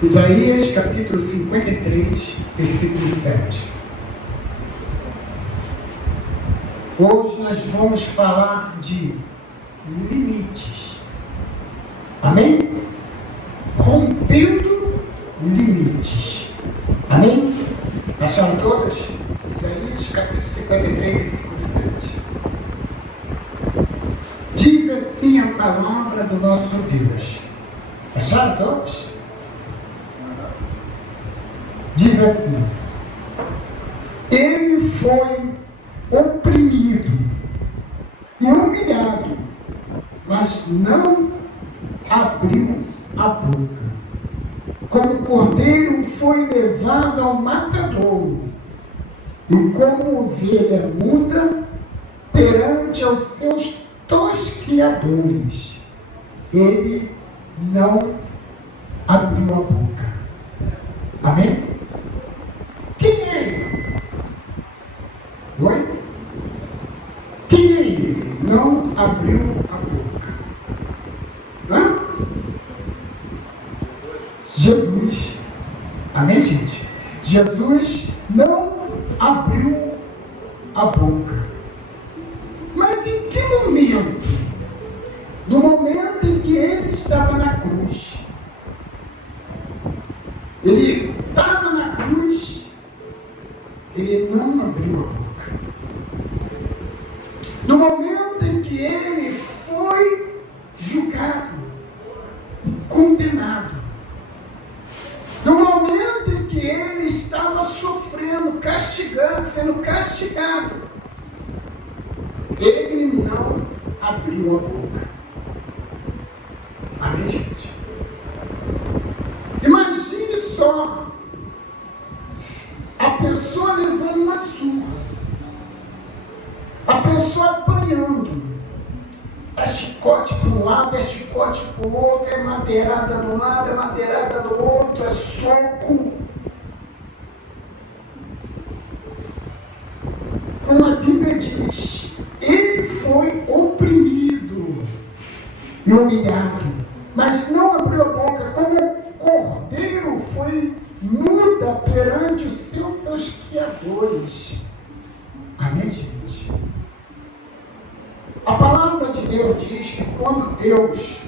Isaías capítulo 53, versículo 7. Hoje nós vamos falar de limites. Amém? Rompendo limites. Amém? Acharam todas? Isaías capítulo 53, versículo 7. Diz assim a palavra do nosso Deus. Acharam todas? Diz assim: ele foi oprimido e humilhado, mas não abriu a boca. Como cordeiro foi levado ao matadouro, e como ovelha muda perante aos seus tosquiadores, ele não abriu a boca. Amém? Quem é ele? Oi? Quem é ele? Não abriu a boca. Hã? Jesus. Amém, gente? Jesus não abriu a boca. Mas em que momento? No momento em que ele estava na cruz. Ele estava na cruz, ele não abriu a boca. No momento em que ele foi julgado e condenado, no momento em que ele estava sofrendo, sendo castigado, ele não abriu a boca. Amém, gente? Imagine só a pessoa levando uma surra, a pessoa apanhando, é chicote para um lado, é chicote para o outro, é madeirada de um lado, é madeirada do outro, é soco. Como a Bíblia diz, ele foi oprimido e humilhado, mas não abriu a boca. Como o cordeiro foi muda perante os seus tosquiadores. Amém, gente? A palavra de Deus diz que quando Deus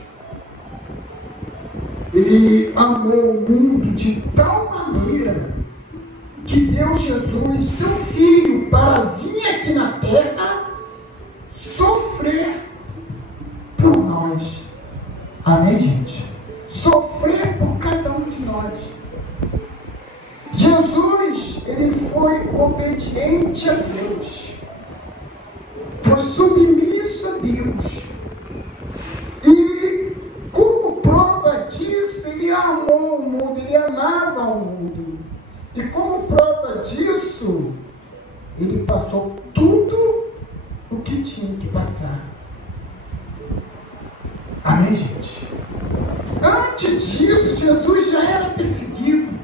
ele amou o mundo de tal maneira que deu Jesus, seu Filho, para vir aqui na terra sofrer por nós. Amém, gente? Sofrer por cada um de nós. Jesus, ele foi obediente a Deus, foi submisso a Deus, e como prova disso, ele amou o mundo, ele amava o mundo, e como prova disso, ele passou tudo o que tinha que passar. Amém, gente? Antes disso, Jesus já era perseguido.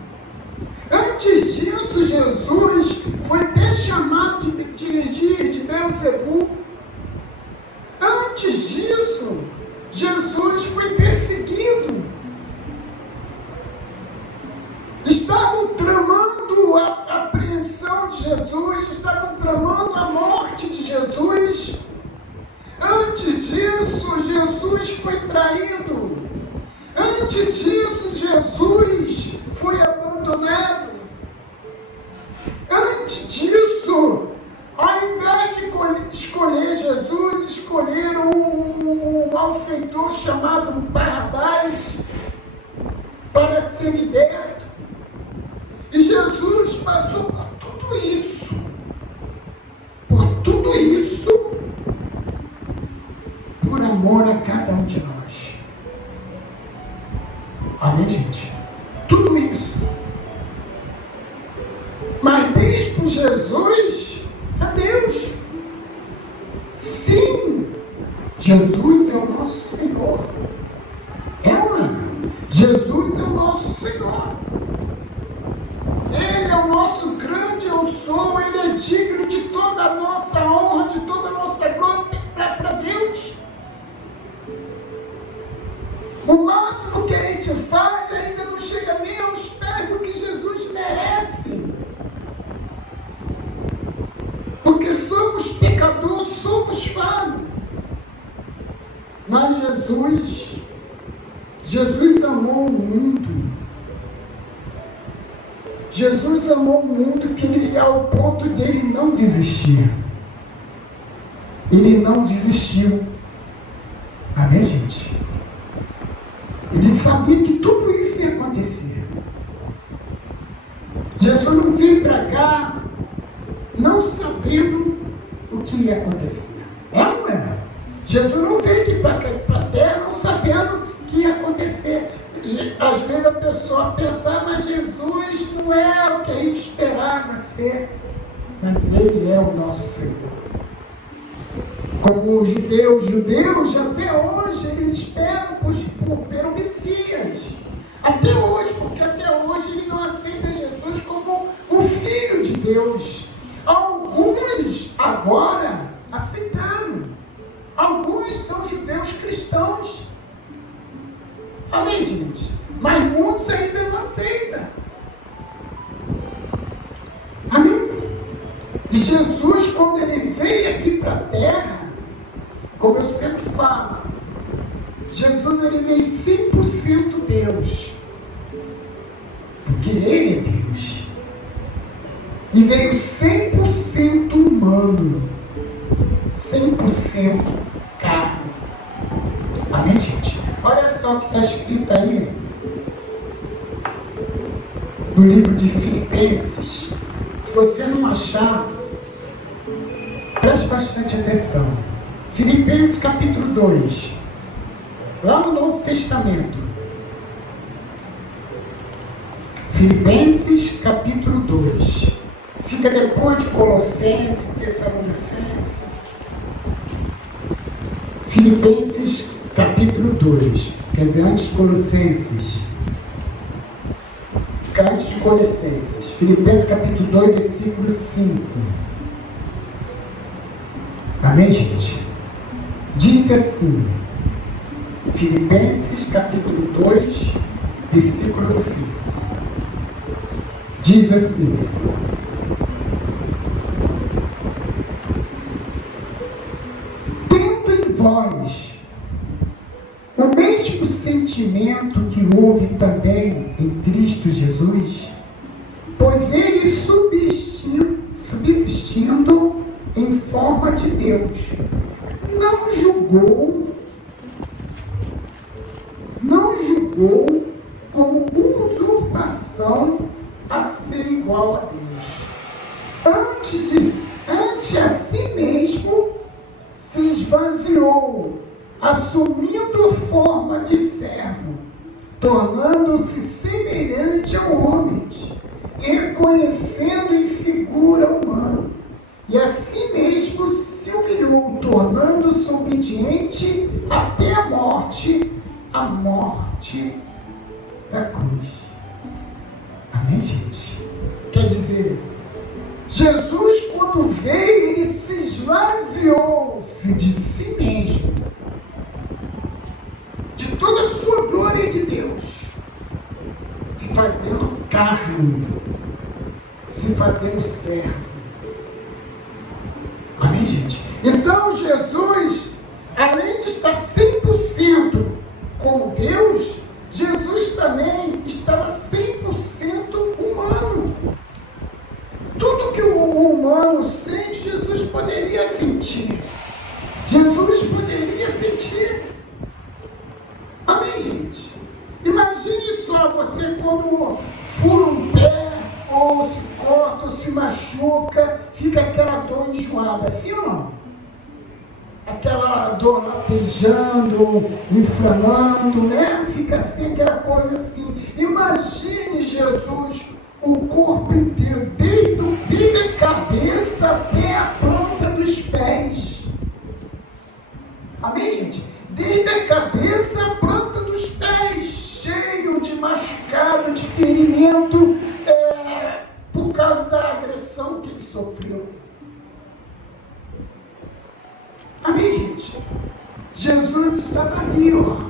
Antes disso, Jesus foi até chamado de Beelzebul. Antes disso, Jesus foi perseguido. Estavam tramando a apreensão de Jesus, estavam tramando a morte de Jesus. Antes disso, Jesus foi traído. Antes disso, Jesus foi abandonado. Antes disso, ao invés de escolher Jesus, escolheram um malfeitor chamado Barrabás para ser liberto. E Jesus passou por tudo isso. Por tudo isso, por amor a cada um de nós. Amém, gente? Tudo isso. Mas Bispo Jesus é Deus. Sim, Jesus é o nosso Senhor. Jesus é o nosso Senhor. Ele é o nosso grande eu sou. Ele é digno de toda a nossa honra, de toda a nossa glória para Deus. O máximo que a gente faz ainda não chega nem somos falhos. Mas Jesus amou o mundo. Jesus amou o mundo que ele, ao ponto de ele não desistir. Ele não desistiu. Amém, gente? Ele sabia que tudo isso ia acontecer. Jesus não veio para cá não sabendo o que ia acontecer. É ou não é? Jesus não veio aqui para a terra não sabendo o que ia acontecer. Às vezes a pessoa pensa, mas Jesus não é o que a gente esperava ser. Mas Ele é o nosso Senhor. Como os judeus até hoje, eles esperam pelo Messias. Até hoje, porque até hoje ele não aceita Jesus como o Filho de Deus. Alguns agora aceitaram. Alguns são judeus cristãos. Amém, gente? Mas muitos ainda não aceitam. Amém? E Jesus, quando ele veio aqui para a terra, como eu sempre falo, Jesus ele veio 100% Deus. Porque ele é Deus. E veio 100% humano. 100% carne. Amém, gente? Olha só o que está escrito aí no livro de Filipenses. Se você não achar, preste bastante atenção. Filipenses capítulo 2, lá no Novo Testamento. Filipenses capítulo 2. Fica depois de Colossenses, Tessalonicenses. Filipenses capítulo 2. Quer dizer, antes de Colossenses. Fica antes de Colossenses. Filipenses capítulo 2, versículo 5. Amém, gente? Diz assim, Filipenses capítulo 2, versículo 5. Diz assim: tendo em vós o mesmo sentimento que houve também em Cristo Jesus, pois ele subsistindo em forma de Deus, não julgou como usurpação a ser igual a Deus. Antes a si mesmo se esvaziou, assumindo forma de servo, tornando-se semelhante a homens, reconhecendo em figura humana, e a si mesmo se humilhou, tornando-se obediente até a morte da cruz. Amém, gente? Quer dizer, Jesus, quando veio, ele se esvaziou-se de si mesmo, de toda a sua glória de Deus, se fazendo carne, se fazendo servo. Amém, gente? Então, Jesus, além de estar 100% como Deus, Jesus também estava 100% humano. Tudo que o humano sente, Jesus poderia sentir. Jesus poderia sentir. Amém, gente? Imagine só você quando fura um pé, ou se corta, ou se machuca, fica aquela dor enjoada, assim ou não? Aquela dor latejando, inflamando, né? Fica assim, aquela coisa assim. Imagine Jesus, o corpo inteiro, desde a cabeça até a planta dos pés. Amém, gente? Desde a cabeça à planta dos pés, cheio de machucado, de ferimento, por causa da agressão que ele sofreu. Amém, gente? Jesus estava ali, ó.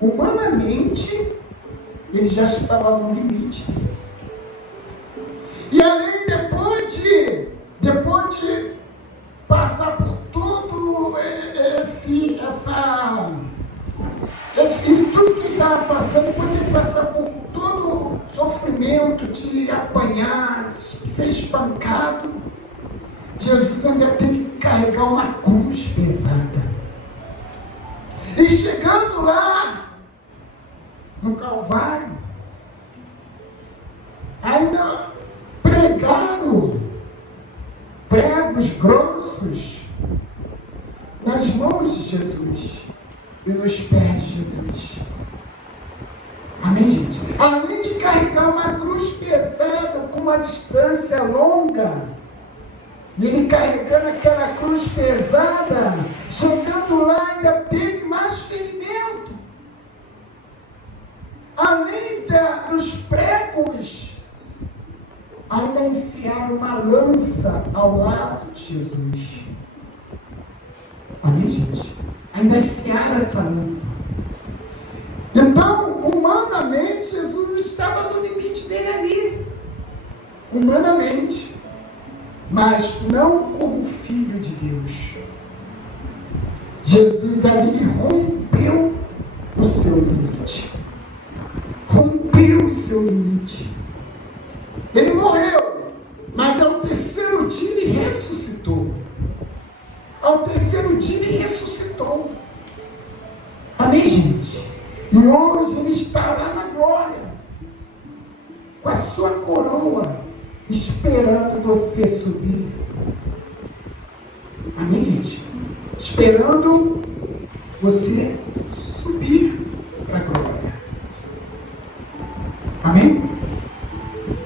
Humanamente, ele já estava no limite. E além, depois depois de passar por todo isso tudo que ele estava passando, depois de passar por todo o sofrimento de apanhar, ser espancado, Jesus ainda teve que carregar uma cruz pesada. E chegando lá, no Calvário, ainda pregaram pregos grossos nas mãos de Jesus e nos pés de Jesus. Amém, gente? Além de carregar uma cruz pesada com uma distância longa, e ele carregando aquela cruz pesada, chegando lá ainda teve mais ferimento. Além dos pregos, ainda enfiaram uma lança ao lado de Jesus. Amém, gente? Ainda enfiaram essa lança. Então, humanamente, Jesus estava no limite dele ali. Humanamente. Mas não como filho de Deus. Jesus ali rompeu o seu limite. Rompeu o seu limite. Ele morreu, mas ao terceiro dia ele ressuscitou. Ao terceiro dia ele ressuscitou. Amém, gente? E hoje ele está lá na glória, com a sua coroa, esperando você subir. Amém, gente? Esperando você subir para a glória. Amém?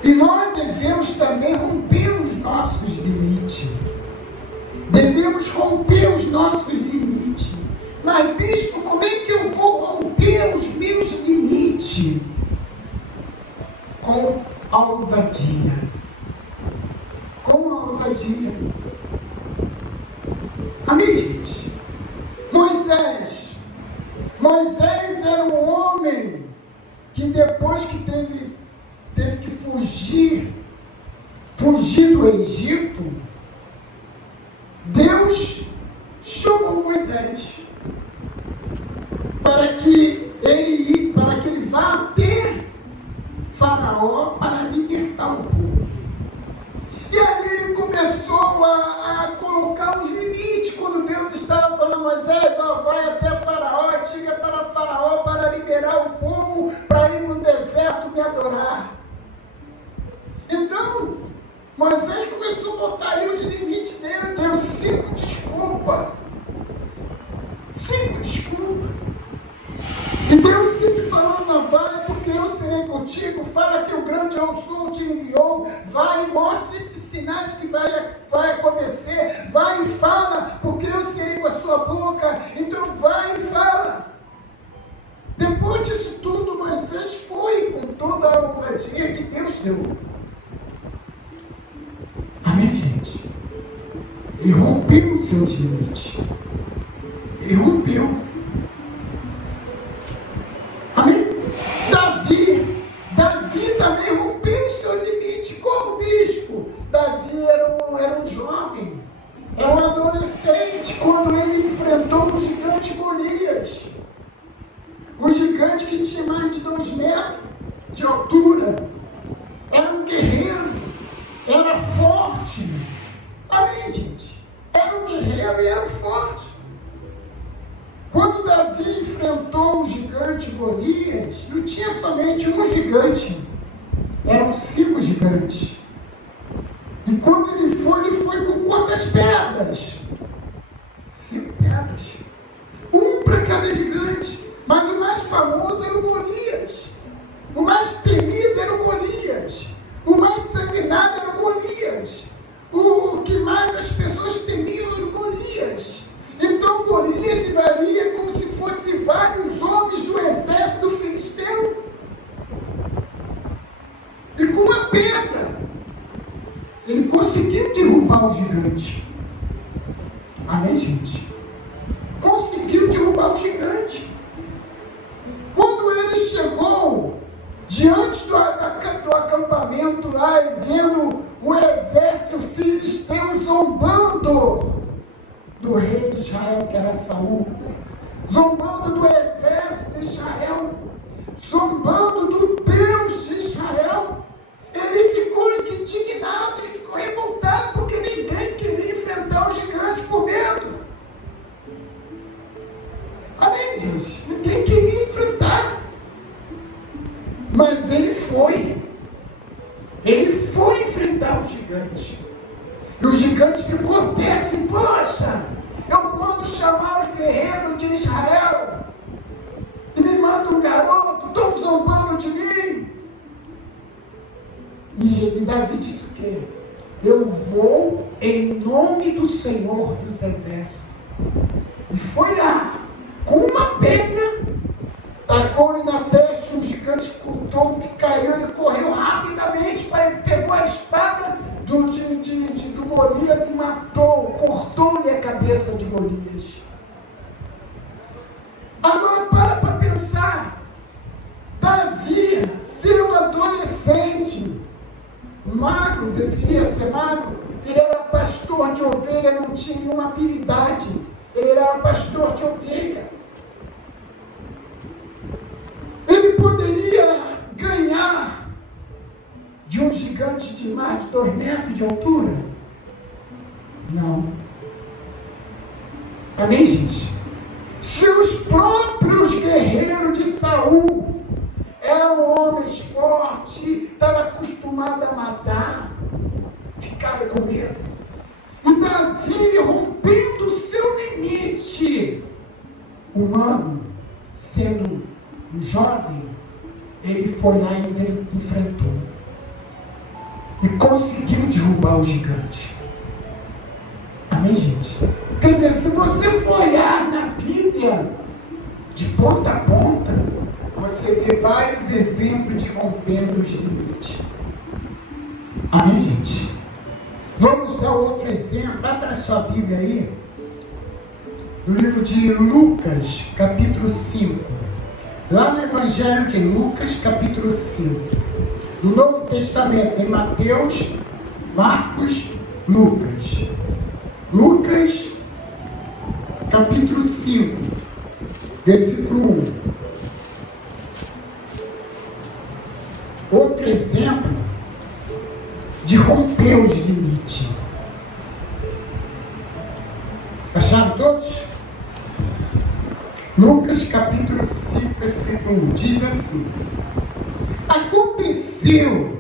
E nós devemos também romper os nossos limites. Devemos romper os nossos limites. Mas, bispo, como é que eu vou romper os meus limites? Com a ousadia. Com a ousadia. Amém, gente? Moisés era um homem que depois que teve que fugir do Egito, Deus chamou Moisés para que ele vá até Faraó para libertar o povo. E ali ele começou a colocar os limites, quando Deus estava falando: Moisés, vai até Faraó, diga para Faraó para liberar o povo, para ir no deserto me adorar. Então, Moisés começou a botar ali os limites dele, deu 5 desculpas. 5 desculpas. E Deus sempre falando: não vai, porque eu serei contigo, fala que o grande eu sou te enviou, vai e mostre esses sinais que vai acontecer, vai e fala, porque eu serei com a sua boca, então vai e fala. Depois disso tudo, Moisés foi com toda a ousadia que Deus deu. Amém, gente? Ele rompeu os seus limites. Ele rompeu. Amém? Davi também rompeu o seu limite. Como, bispo? Davi era um jovem, era um adolescente, quando ele enfrentou o gigante Golias. O gigante que tinha mais de 2 metros de altura. Era um guerreiro, era forte. Amém, gente? Era um guerreiro e era forte. Quando Davi enfrentou o gigante Golias, não tinha somente um gigante, eram 5 gigantes. E quando ele foi com quantas pedras? 5 pedras. Um para cada gigante. Mas o mais famoso era o Golias. O mais temido era o Golias. O mais sanguinário era o Golias. O que mais as pessoas temiam era o Golias. Então Golias valia como se fosse vários homens do exército filisteu. E com uma pedra, ele conseguiu derrubar o gigante. Amém, gente? Conseguiu derrubar o gigante. Quando ele chegou diante do acampamento lá e vendo o exército filisteu, filisteus zombando do rei de Israel, que era Saul, zombando do exército de Israel, zombando do Deus de Israel. Ele ficou indignado, ele ficou revoltado, porque ninguém queria enfrentar os gigantes por medo. Amém, gente? Ninguém queria enfrentar. Mas ele foi. Ele foi enfrentar o gigante. E o gigante ficou até assim: poxa, eu mando chamar os guerreiros de Israel, e me manda um garoto, estão zombando de mim. E Davi disse o quê? Eu vou em nome do Senhor dos Exércitos. E foi lá, com uma pedra, tacou-lhe na testa, um gigante ficou tonto, caiu, ele correu rapidamente, pegou a espada do Golias e matou, cortou-lhe a cabeça de Golias. Agora para pensar, Davi, sendo adolescente, magro, deveria ser magro, ele era pastor de ovelha, não tinha nenhuma habilidade, ele era pastor de ovelha. Ele poderia ganhar de um gigante de mais de 2 metros de altura? Não. Amém, gente? Se os próprios guerreiros de Saul eram homens fortes, estavam acostumados a matar, ficaram com medo. E Davi, rompendo o seu limite humano, sendo um jovem, ele foi lá e enfrentou. E conseguiu derrubar o gigante. Amém, gente? Quer dizer, se você for olhar na Bíblia, de ponta a ponta, você vê vários exemplos de rompendo os limites. Amém, gente? Vamos dar outro exemplo. Abra a sua Bíblia aí, no livro de Lucas, capítulo 5. Lá no Evangelho de Lucas, capítulo 5. No Novo Testamento, em Mateus, Marcos, Lucas. Lucas, capítulo 5, versículo 1. Outro exemplo de romper os limites. Acharam todos? Lucas, capítulo 5, versículo 1, diz assim: aconteceu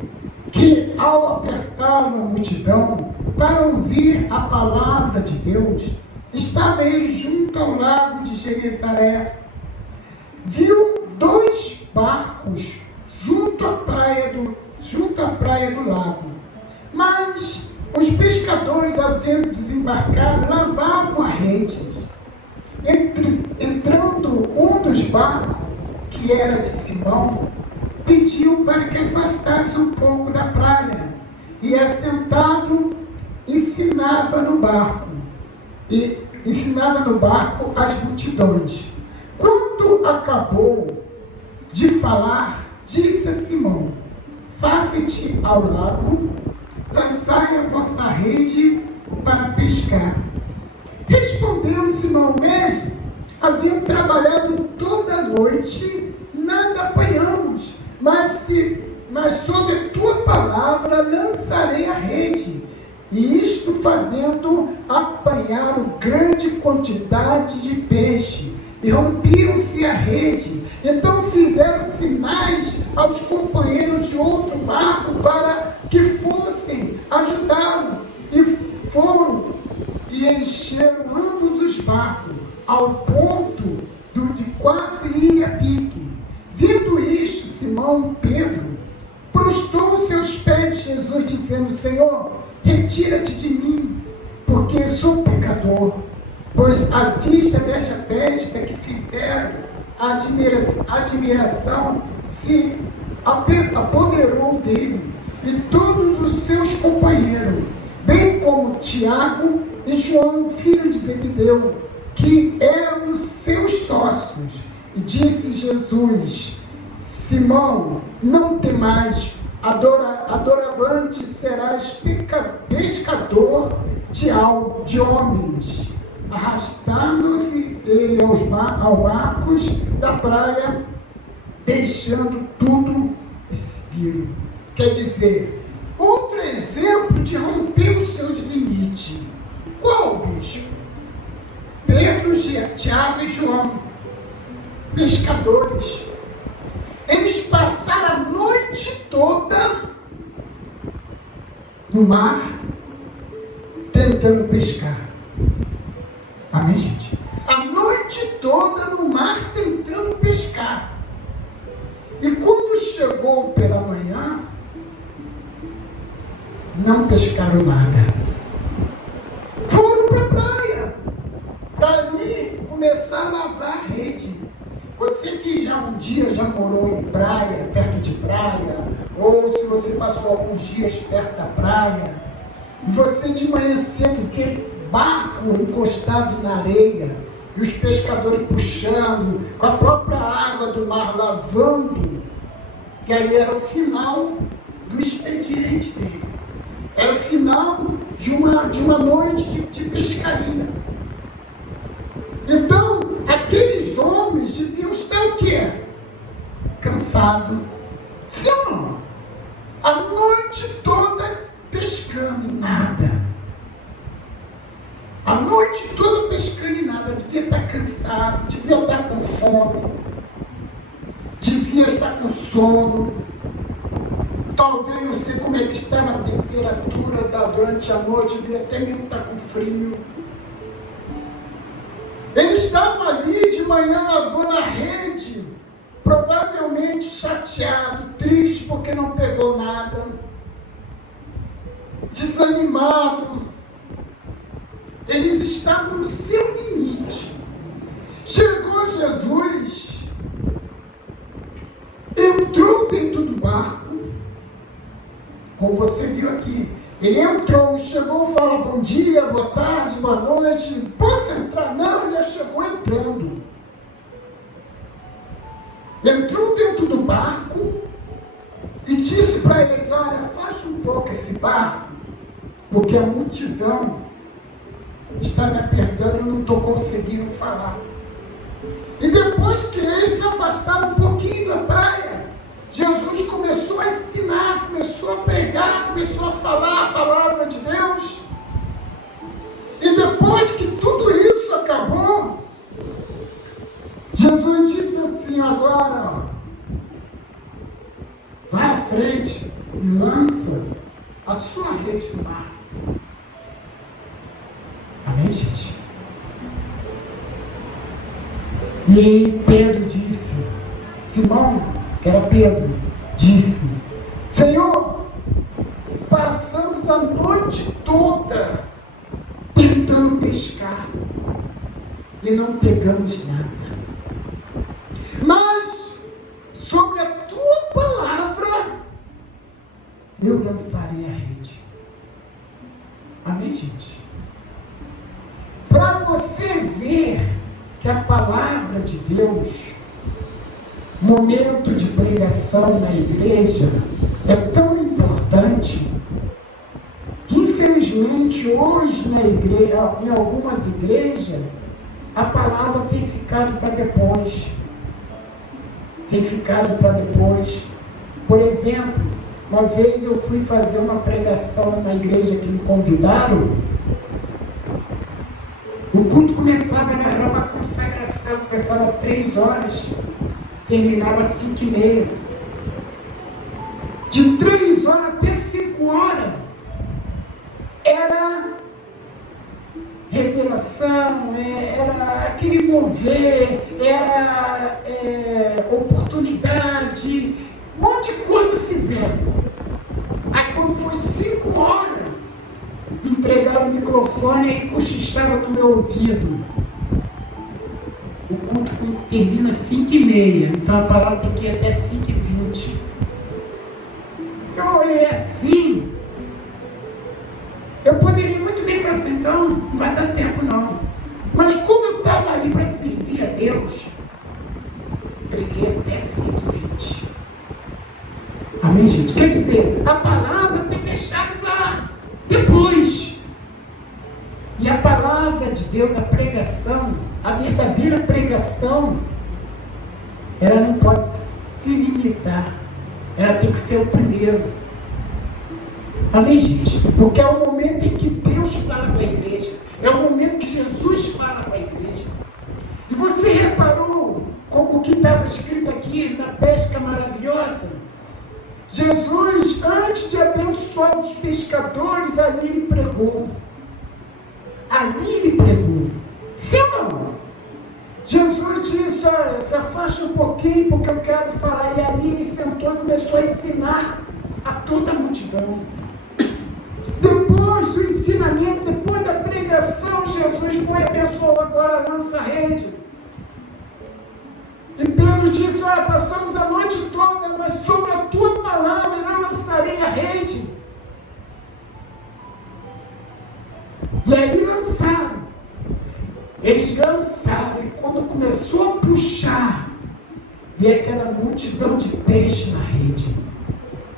que, ao apertar a multidão para ouvir a palavra de Deus, estava ele junto ao lago de Genezaré. Viu 2 barcos junto à praia do lago, mas os pescadores, havendo desembarcado, lavavam as redes. Entrando um dos barcos, que era de Simão, pediu para que afastasse um pouco da praia, e assentado ensinava no barco as multidões. Quando acabou de falar, disse a Simão: faze-te ao lago, lançai a vossa rede para pescar. Respondeu Simão: mestre, havendo trabalhado toda a noite, nada apanhamos, mas sob a tua palavra lançarei a rede. E isto fazendo, apanharam grande quantidade de peixe, e rompiam-se a rede. Então fizeram sinais aos companheiros de outro barco para que fossem ajudá-lo, e foram e encheram ambos os barcos, ao ponto de quase ir a pique. Vendo isto, Simão Pedro prostrou-se aos pés de Jesus, dizendo: Senhor, retira-te de mim, porque sou pecador. Pois à vista desta pesca que fizeram, a admiração se apoderou dele e todos os seus companheiros, bem como Tiago e João, filho de Zebedeu, que eram os seus sócios. E disse Jesus: Simão, não temais, adoravante serás pescador de homens, arrastando-se ele aos barcos da praia, deixando tudo e seguindo. Quer dizer, outro exemplo de romper os seus limites. Qual, bispo? Pedro, Tiago e João, pescadores. Eles passaram a noite toda no mar, tentando pescar. Amém, gente? A noite toda no mar, tentando pescar. E quando chegou pela manhã, não pescaram nada. Foram para a praia, para ali começar a lavar a rede. Você que um dia já morou em praia, perto de praia, ou se você passou alguns dias perto da praia, e você de manhã cedo vê barco encostado na areia, e os pescadores puxando, com a própria água do mar lavando, que ali era o final do expediente dele. Era o final de uma noite de pescaria. Então, aqueles homens deviam estar o quê? Cansados. Sim ou não? A noite toda pescando e nada. A noite toda pescando e nada. Devia estar cansado, devia estar com fome, devia estar com sono. Talvez não sei como é que estava a temperatura durante a noite, devia até mesmo estar com frio. Eles estavam ali de manhã lavando a rede, provavelmente chateado, triste porque não pegou nada, desanimado. Eles estavam no seu limite. Chegou Jesus, entrou dentro do barco, como você viu aqui. Ele entrou, chegou, falou bom dia, boa tarde, boa noite, posso entrar? Não, ele já chegou entrando. Entrou dentro do barco e disse para eles, olha, afasta um pouco esse barco, porque a multidão está me apertando e eu não estou conseguindo falar. E depois que eles se afastaram um pouquinho da praia, Jesus começou a ensinar, começou a pregar, começou a falar a palavra de Deus. E depois que tudo isso acabou, Jesus disse assim, agora, vai à frente e lança a sua rede no mar. Amém, gente? E Pedro disse, Simão, que era Pedro, disse, Senhor, passamos a noite toda tentando pescar e não pegamos nada. Mas, sobre a tua palavra, eu lançarei a rede. Amém, gente? Para você ver que a palavra de Deus, momento de pregação na igreja, é tão importante que infelizmente hoje na igreja, em algumas igrejas, a palavra tem ficado para depois. Por exemplo, uma vez eu fui fazer uma pregação numa igreja que me convidaram. O culto começava, era uma consagração, começava 3 horas, terminava 5h30. De 3 horas até 5 horas, era revelação, era aquele mover, era oportunidade, um monte de coisa fizeram. Aí quando foi 5 horas, entregaram o microfone e cochicharam no meu ouvido. O culto termina às 5h30, então a palavra tem que ir até 5h20. Eu olhei assim, eu poderia muito bem falar assim, então não vai dar tempo não. Mas como eu estava ali para servir a Deus, preguei até 5h20. Amém, gente? Quer dizer, a palavra tem deixado lá, depois. E a palavra de Deus, a pregação, a verdadeira pregação, ela não pode se limitar. Ela tem que ser o primeiro. Amém, gente? Porque é o momento em que Deus fala com a igreja. É o momento que Jesus fala com a igreja. E você reparou com o que estava escrito aqui na pesca maravilhosa? Jesus, antes de abençoar os pescadores, ali ele pregou. Ali ele pregou. Sim ou não? Jesus disse, olha, se afasta um pouquinho porque eu quero falar. E ali ele sentou e começou a ensinar a toda a multidão. Depois do ensinamento, depois da pregação, Jesus foi e abençoou, agora lança a rede. E Pedro disse, olha, passamos a noite toda, mas sobre a tua palavra eu lançarei a rede. E aí lançaram. Eles lançaram, e quando começou a puxar, veio aquela multidão de peixe na rede.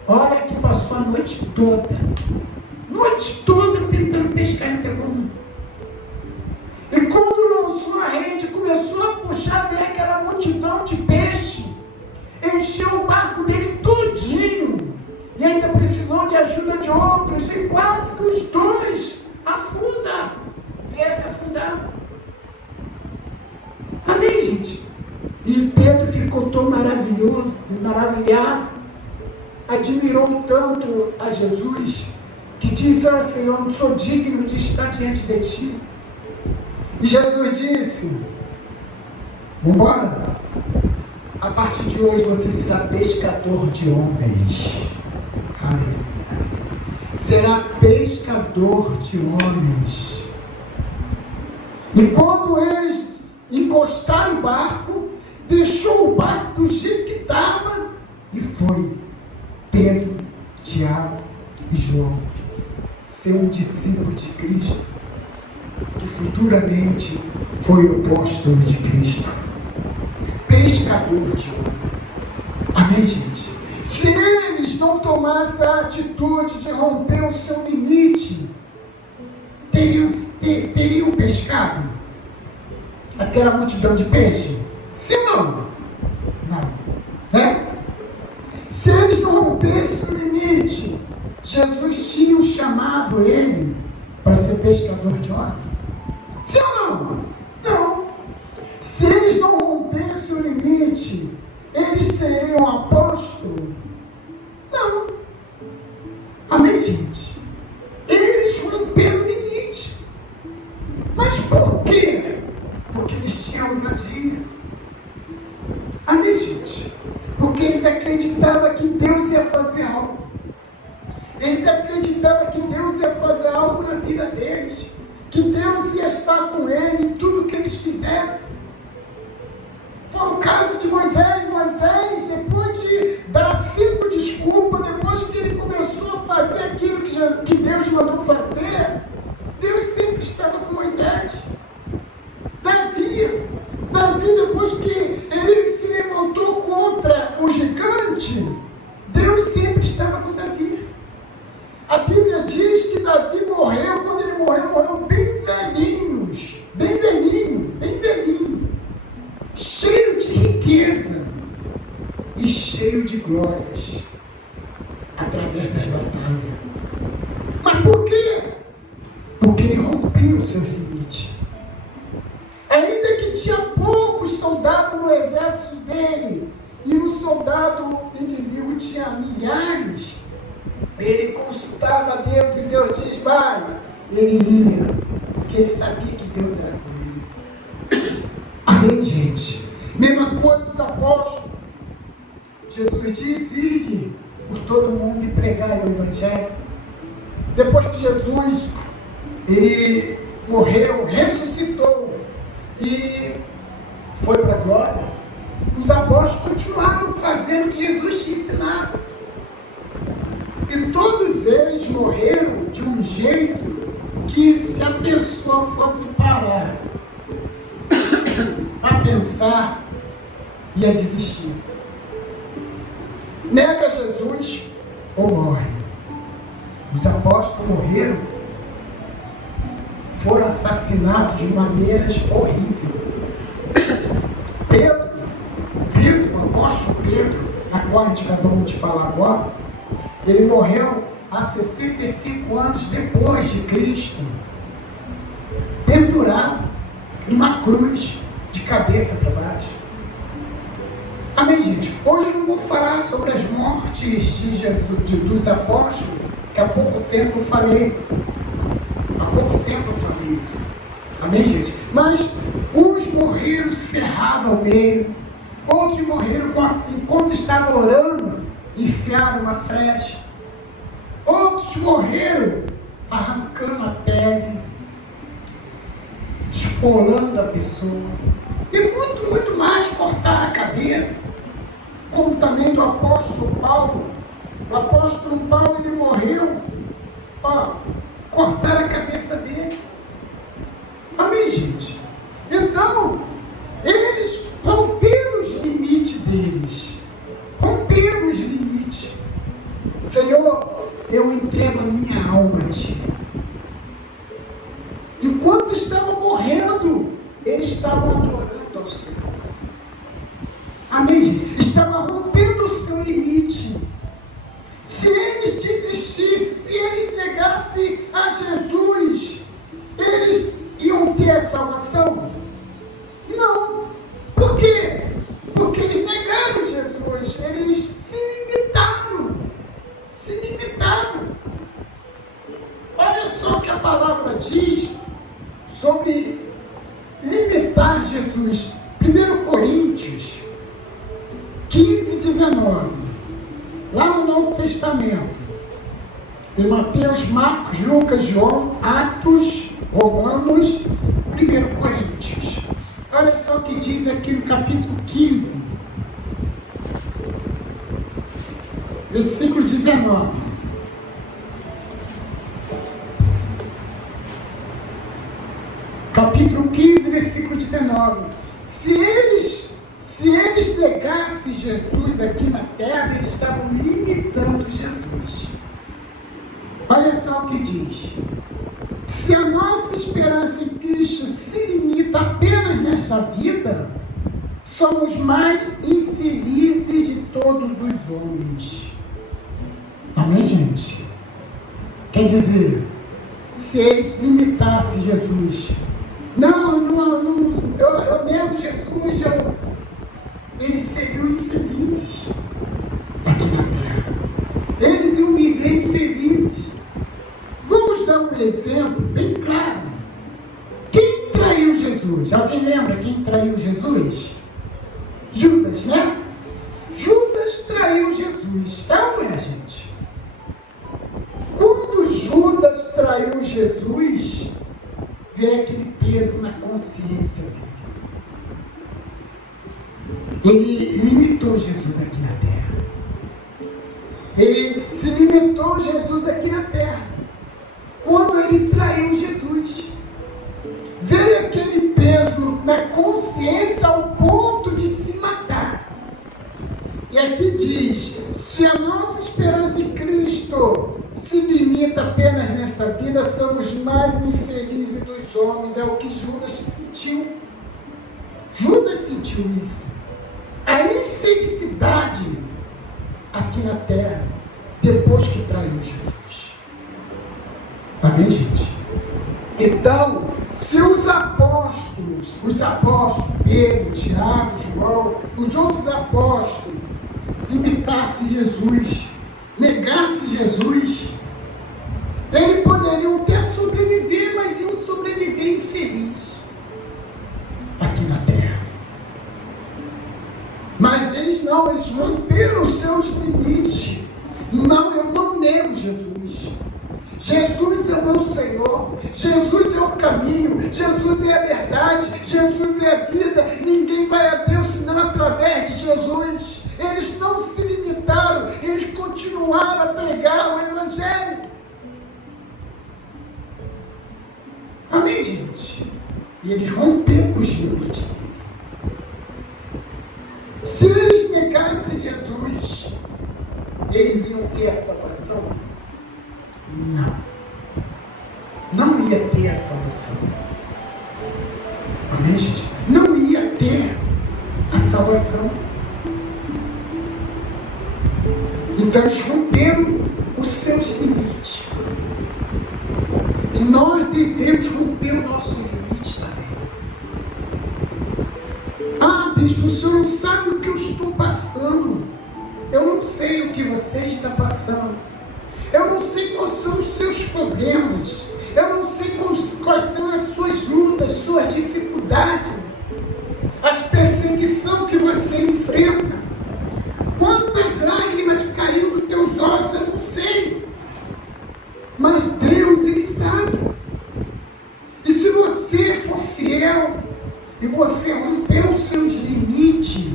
Olha que passou a noite toda tentando pescar e não pegou um. E quando lançou a rede, começou a puxar, veio aquela multidão de peixe, encheu o barco dele todinho, e ainda precisou de ajuda de outros, e quase que os dois viesse afundar. Amém, gente? E Pedro ficou tão maravilhado, admirou tanto a Jesus, que disse, olha, Senhor, não sou digno de estar diante de ti. E Jesus disse, vamos embora. A partir de hoje você será pescador de homens. Aleluia. Será pescador de homens. E quando eles encostaram o barco, deixou o barco do jeito que estava e foi. Pedro, Tiago e João, ser um discípulo de Cristo, que futuramente foi o apóstolo de Cristo, pescador de homem. Amém, gente? Se eles não tomassem a atitude de romper o seu limite, teriam pescado aquela multidão de peixe? Sim ou não? Não. Né? Se eles não rompessem o limite, Jesus tinha chamado ele para ser pescador de homem? Sim ou não? Não. Se eles não rompessem o limite, eles seriam apóstolos? Não. Amém, gente? Eles romperam o limite. Mas por quê? Porque eles tinham ousadia. Amém, gente? Porque eles acreditavam que Deus ia fazer algo. Eles acreditavam que Deus ia fazer algo na vida deles. Que Deus ia estar com ele em tudo que eles fizessem. Foi o caso de Moisés. Moisés, depois de dar 5 desculpas, depois que ele começou a fazer aquilo que Deus mandou fazer, Deus sempre estava com Moisés. Davi, depois que ele se levantou contra o gigante, Deus sempre estava com Davi. A Bíblia diz que Davi morreu, quando ele morreu bem velhinho, cheio de riqueza e cheio de glórias, através das batalhas. Mas por quê? Porque ele rompeu o seu limite. Ainda que tinha poucos soldados no exército dele, e o soldado inimigo tinha milhares, ele consultava a Deus e Deus diz, vai. Ele ia, porque ele sabia que Deus era com ele. Amém, gente? Mesma coisa dos apóstolos. Jesus disse, ide por todo mundo e pregai o Evangelho. Depois que Jesus, ele morreu, ressuscitou e foi para a glória, os apóstolos continuaram fazendo o que Jesus tinha ensinado. E todos eles morreram de um jeito que, se a pessoa fosse parar a pensar, ia desistir. nega Jesus ou morre. Os apóstolos morreram, foram assassinados de maneiras horríveis. Pedro, o apóstolo Pedro, a qual a gente acabou de falar agora, ele morreu há 65 anos depois de Cristo, pendurado numa cruz, de cabeça para baixo. Amém, gente? Hoje eu não vou falar sobre as mortes de Jesus, dos apóstolos, que há pouco tempo eu falei. Há pouco tempo eu falei isso. Amém, gente? Mas uns morreram cerrados ao meio, outros morreram enquanto estavam orando, enfiaram uma flecha. Outros morreram arrancando a pele, esfolando a pessoa. E muito, muito mais cortaram a cabeça, como também do apóstolo Paulo. O apóstolo Paulo, ele morreu, cortaram a cabeça dele. Amém, gente? Então, eles romperam os limites deles. Romperam os limites. Senhor, eu entrego a minha alma a Ti. Enquanto estavam morrendo, eles estavam adorando ao Senhor. Amém, gente? Estavam rompendo o seu limite. Se eles desistissem, se eles negassem a Jesus, eles iam ter a salvação? Não. Por quê? Porque eles negaram Jesus. Eles se limitaram. Se limitaram. Olha só o que a palavra diz sobre limitar Jesus. 1 Coríntios 15, 19. Lá no Novo Testamento. Em Mateus, Marcos, Lucas, João, Atos, Romanos, 1 Coríntios. Olha só o que diz aqui no capítulo 15, versículo 19. Capítulo 15, versículo 19. Se eles negassem Jesus aqui na terra, eles estavam limitando Jesus. Olha só o que diz. Se a nossa esperança em Cristo se limita apenas nessa vida, somos mais infelizes de todos os homens. Amém, gente? Quer dizer, se eles limitassem Jesus, eu nego Jesus, eles seriam infelizes aqui na terra. Eles iam viver infelizes. Vamos dar um exemplo bem claro. Quem traiu Jesus? Alguém lembra quem traiu Jesus? Judas, né? Judas traiu Jesus. É ou não é, gente? Quando Judas traiu Jesus, veio aquele peso na consciência dele. Ele limitou Jesus aqui na terra. Ele se limitou Jesus aqui na terra. Quando ele traiu Jesus, veio aquele peso na consciência ao ponto de se matar. E aqui diz, se a nossa esperança em Cristo se limita apenas nessa vida, somos mais infelizes dos homens. É o que Judas sentiu. Judas sentiu isso. A infelicidade aqui na terra, depois que traiu Jesus. Amém, gente? Então, se os apóstolos, Pedro, Tiago, João, os outros apóstolos, imitassem Jesus, negassem Jesus, eles poderiam até sobreviver, mas iam sobreviver infeliz aqui na terra. Mas eles não, eles romperam os seus limites. Não, eu não nego Jesus. Jesus é o meu Senhor. Jesus é o caminho. Jesus é a verdade. Jesus é a vida. Ninguém vai a Deus senão através de Jesus. Eles não se limitaram. Eles continuaram a pregar o Evangelho. Amém, gente? E eles romperam os limites dele. Se eles negassem Jesus, eles iam ter a salvação? Não. Não ia ter a salvação. Amém, gente? Não ia ter a salvação. Então eles romperam os seus limites. E nós devemos romper o nosso limite também. Ah, bispo, o senhor não sabe o que eu estou passando. Eu não sei o que você está passando. Eu não sei quais são os seus problemas. Eu não sei quais são as suas lutas, suas dificuldades, as perseguições que você enfrenta. Quantas lágrimas caíram dos teus olhos, eu não sei. Mas Deus, Ele sabe. E se você for fiel e você romper os seus limites,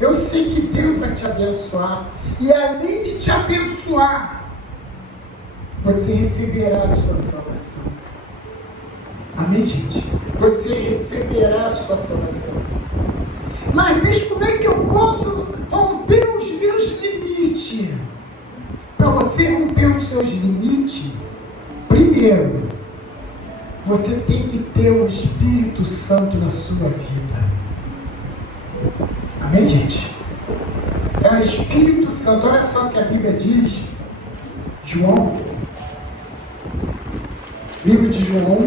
eu sei que Deus vai te abençoar. E além de te abençoar, você receberá a sua salvação. Amém, gente? Você receberá a sua salvação. Mas, bispo, como é que eu posso romper os meus limites? Para você romper os seus limites, primeiro, você tem que ter o Espírito Santo na sua vida. Amém, gente? É o Espírito Santo. Olha só o que a Bíblia diz. João, livro de João,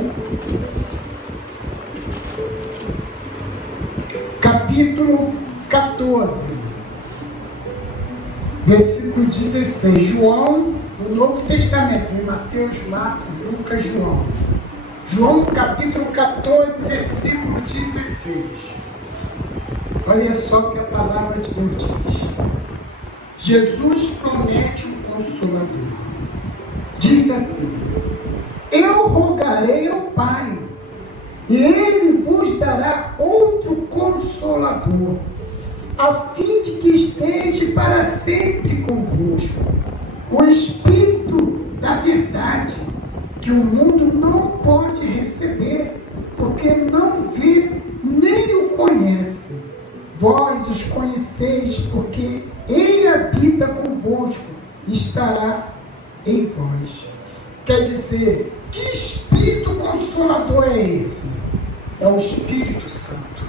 capítulo 14, versículo 16. João, do Novo Testamento, em Mateus, Marcos, Lucas, João. João, capítulo 14, versículo 16. Olha só o que a palavra de Deus diz. Jesus promete um Consolador. Diz assim: eu rogarei ao Pai, e Ele vos dará outro Consolador, a fim de que esteja para sempre convosco, o Espírito da verdade, que o mundo não pode receber, porque não vê nem o conhece. Vós os conheceis, porque Ele habita convosco e estará em vós. Quer dizer, que Espírito Consolador é esse? É o Espírito Santo.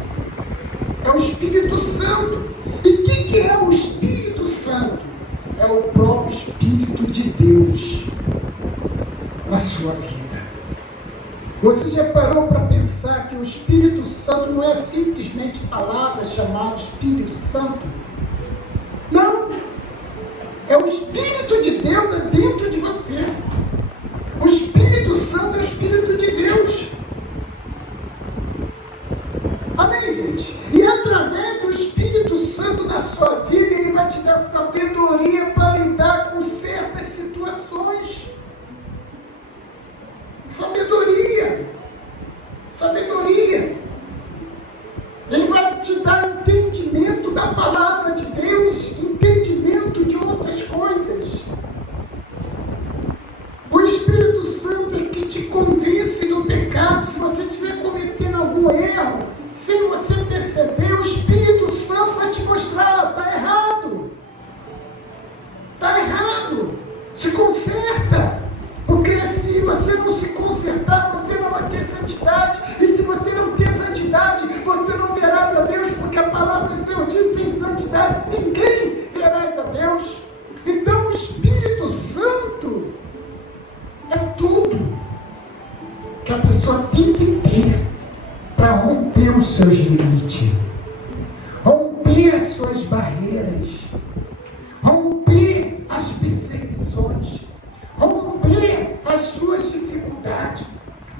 É o Espírito Santo. E o que é o Espírito Santo? É o próprio Espírito de Deus na sua vida. Você já parou para pensar que o Espírito Santo não é simplesmente palavra chamada Espírito Santo? Não! É o Espírito de Deus dentro de você. O Espírito Santo é o Espírito de Deus. Amém, gente? E através do Espírito Santo na sua vida, Ele vai te dar sabedoria para lidar com certas situações. Sabedoria. Sabedoria. Ele vai te dar entendimento da palavra de Deus, entendimento de outras coisas. O Espírito Santo é que te convence do pecado. Se você estiver cometendo algum erro, sem você perceber, o Espírito Santo vai te mostrar: está errado. Está errado. Se conserta. Porque se você não se consertar, você não vai ter santidade. E se você não ter santidade, você não verás a Deus. Porque a palavra de Deus diz: sem santidade ninguém verás a Deus. Então o Espírito Santo é tudo que a pessoa tem que ter para romper os seus limites, romper as suas barreiras, romper as perseguições, romper as suas dificuldades,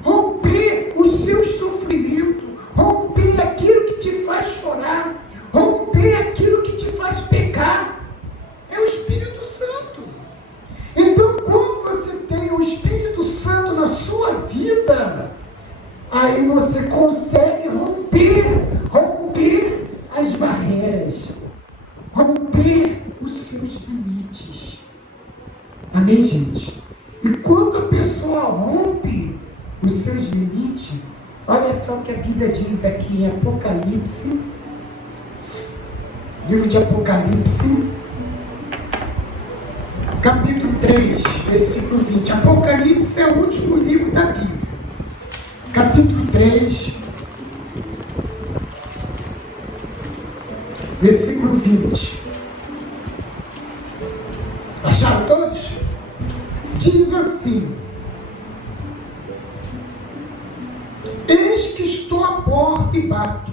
romper os seus sofrimentos, romper aquilo que te faz chorar, romper aquilo que te faz pecar. É o Espírito Santo. Então, quando você tem o Espírito Santo na sua vida, aí você consegue romper as barreiras, romper os seus limites. Amém, gente? E quando a pessoa rompe os seus limites, olha só o que a Bíblia diz aqui em Apocalipse, livro de Apocalipse, capítulo 3, versículo 20. Apocalipse é o último livro da Bíblia. Capítulo 3, versículo 20. Acharam todos? Diz assim: eis que estou à porta e bato.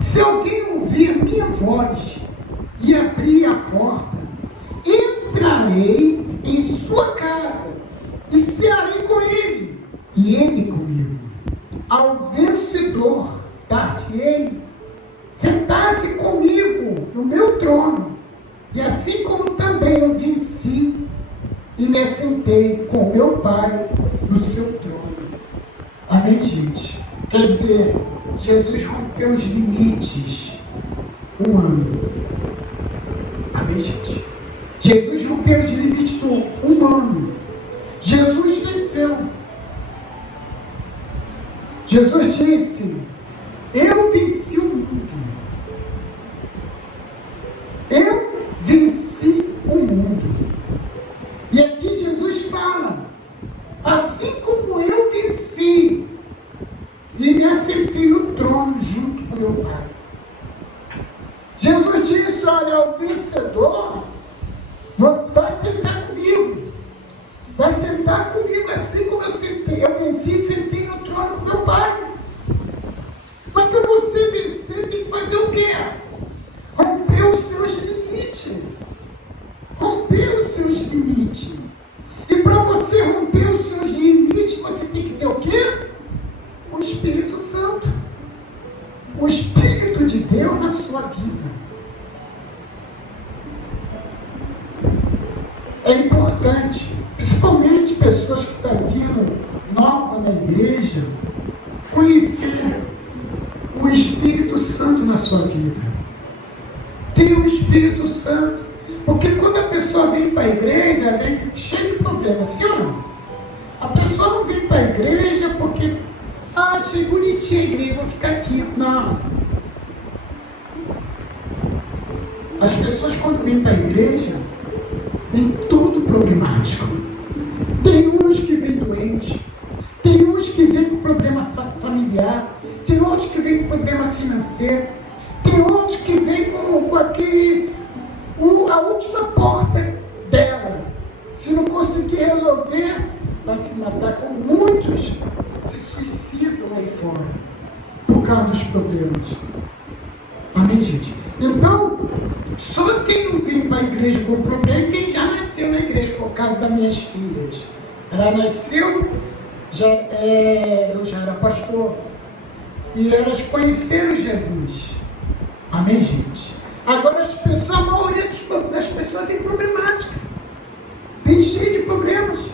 Se alguém ouvir a minha voz e abrir a porta, entrarei em sua casa e cearei com ele, e ele comigo. Ao vencedor dar-te-ei sentar-se comigo no meu trono, e assim como também eu venci e me assentei com meu Pai no seu trono. Amém, gente? Quer dizer, Jesus rompeu os limites humanos. Amém, gente? Jesus rompeu os limites do humano. Jesus venceu. Jesus disse: eu venci o mundo. Eu venci o mundo. E aqui Jesus fala: assim como eu venci e me assentei no trono junto com meu Pai. Jesus disse: olha, o vencedor, você vai sentar comigo. Vai sentar comigo assim como eu sentei. Eu venci e sentei no trono com meu Pai. Mas para você vencer, tem que fazer o quê? Romper os seus limites. Romper os seus limites. E para você romper os seus limites, você tem que ter o quê? O Espírito Santo. O Espírito de Deus na sua vida. É importante, principalmente pessoas que estão vindo nova na igreja, conhecer o Espírito Santo na sua vida. Ter o Espírito Santo. Porque quando a pessoa vem para a igreja, vem cheia de problemas, sim ou não? A pessoa não vem para a igreja porque, achei bonitinha a igreja, vou ficar aqui. Não. As pessoas quando vêm para a igreja, vêm todo problemático. Tem uns que vêm doentes, tem uns que vêm com problema familiar, tem outros que vêm com problema financeiro, tem outros que vêm com aquele, a última porta dela. Se não conseguir resolver, vai se matar. Com muitos se suicidam aí fora por causa dos problemas. Amém, gente? Então, só quem não vem para a igreja com problema é quem já nasceu na igreja. Por causa das minhas filhas, ela nasceu, eu já era pastor, e elas conheceram Jesus. Amém, gente? Agora a maioria das pessoas tem problemática, vem cheio de problemas.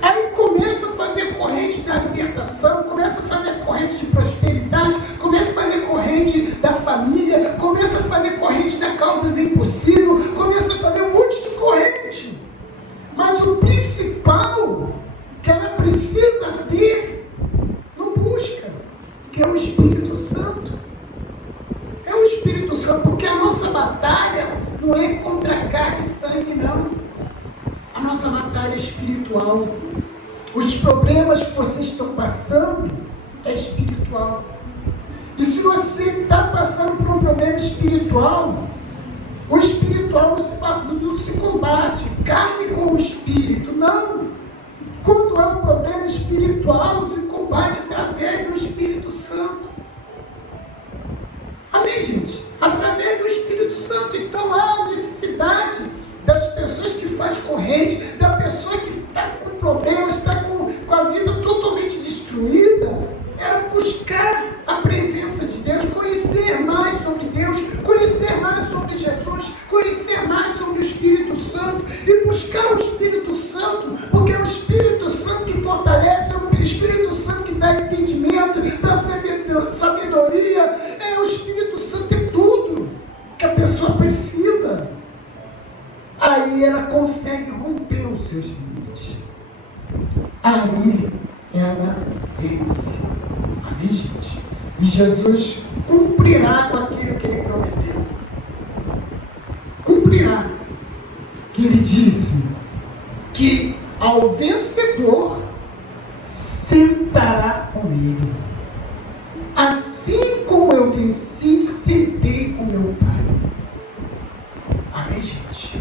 Aí começa a fazer corrente da libertação, começa a fazer corrente de prosperidade, começa a fazer corrente da família, começa a fazer corrente da causas impossíveis, começa a fazer um monte de corrente. Mas o principal que ela precisa ter, não busca, que é o Espírito Santo. É o Espírito Santo, porque a nossa batalha não é contra carne e sangue, não. A nossa batalha é espiritual. Os problemas que vocês estão passando é espiritual. E se você está passando por um problema espiritual, o espiritual não se combate, carne com o espírito, não. Quando é um problema espiritual, se combate através do Espírito Santo. Amém, gente? Através do Espírito Santo. Então há a necessidade das pessoas que fazem corrente, da pessoa que está com problemas, está com a vida totalmente destruída, era buscar a presença de Deus, conhecer mais sobre Deus, conhecer mais sobre Jesus, conhecer mais sobre o Espírito Santo e buscar o Espírito Santo, porque é o Espírito Santo que fortalece, é o Espírito Santo que dá entendimento, dá sabedoria, é o Espírito Santo, é tudo que a pessoa precisa. Aí ela consegue romper os seus limites. Aí ela vence. Amém, gente? E Jesus cumprirá com aquilo que ele prometeu. Cumprirá. ele disse que ao vencedor sentará com ele. Assim como eu venci, sentei com meu Pai. Amém, gente?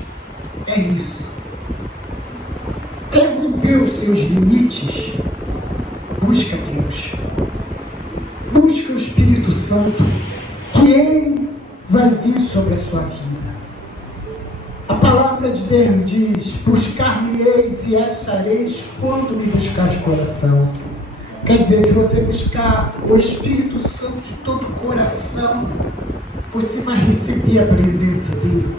É isso. Quer romper os seus limites? Busca Deus. Busca o Espírito Santo, que Ele vai vir sobre a sua vida. A palavra de Deus diz: buscar-me-eis e achareis quando me buscar de coração. Quer dizer, se você buscar o Espírito Santo de todo o coração, você vai receber a presença dEle.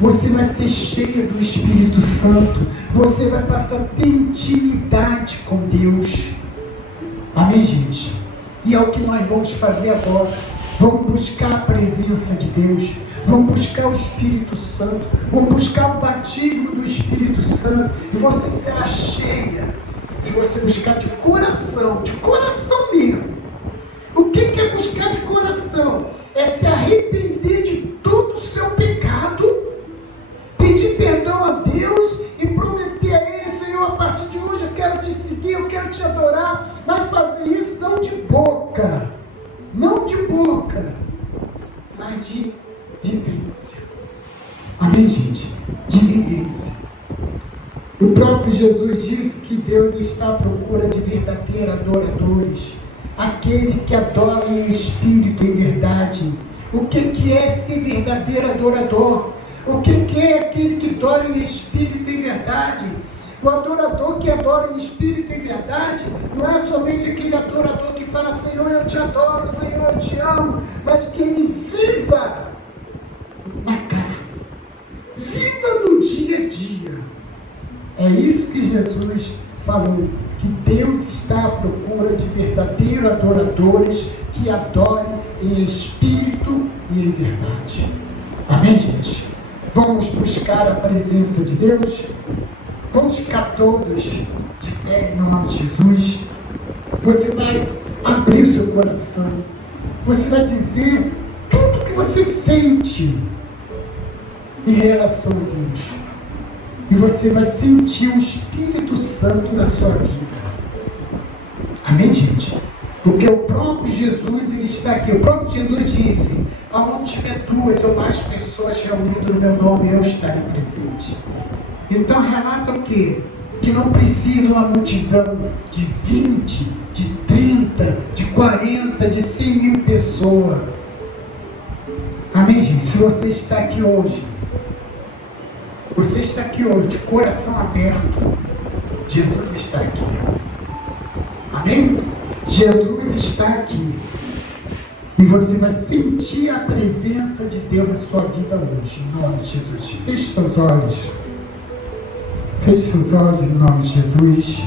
Você vai ser cheio do Espírito Santo. Você vai passar a ter intimidade com Deus. Amém, gente? E é o que nós vamos fazer agora. Vamos buscar a presença de Deus. Vamos buscar o Espírito Santo. Vamos buscar o batismo do Espírito Santo. E você será cheia. Se você buscar de coração mesmo. O que é buscar de coração? É se arrepender de todo o seu pecado, pedir perdão a Deus e prometer a Ele: Senhor, a partir de hoje eu quero te seguir, eu quero te adorar, mas fazer isso não de boca, mas de vivência. Amém, gente? De vivência. O próprio Jesus disse que Deus está à procura de verdadeiros adoradores, aquele que adora em espírito e em verdade. O que é ser verdadeiro adorador? O que é aquele que adora em espírito e em verdade? O adorador que adora em espírito e em verdade não é somente aquele adorador que fala: Senhor, eu te adoro, Senhor, eu te amo, mas que ele viva na carne, viva no dia a dia. É isso que Jesus falou, que Deus está à procura de verdadeiros adoradores que adorem em espírito e em verdade. Amém, gente? Vamos buscar a presença de Deus? Vamos ficar todos de pé em nome de Jesus. Você vai abrir o seu coração. Você vai dizer tudo o que você sente em relação a Deus. E você vai sentir o Espírito Santo na sua vida. Amém, gente? Porque o próprio Jesus, ele está aqui. O próprio Jesus disse: aonde tiver 2 ou mais pessoas reunidas no meu nome, eu estarei presente. Então relata o quê? Que não precisa uma multidão de 20, de 30, de 40, de 100 mil pessoas. Amém, gente? Se você está aqui hoje, de coração aberto, Jesus está aqui. Amém? Jesus está aqui. E você vai sentir a presença de Deus na sua vida hoje, em nome de Jesus. Feche seus olhos. Feche seus olhos em nome de Jesus.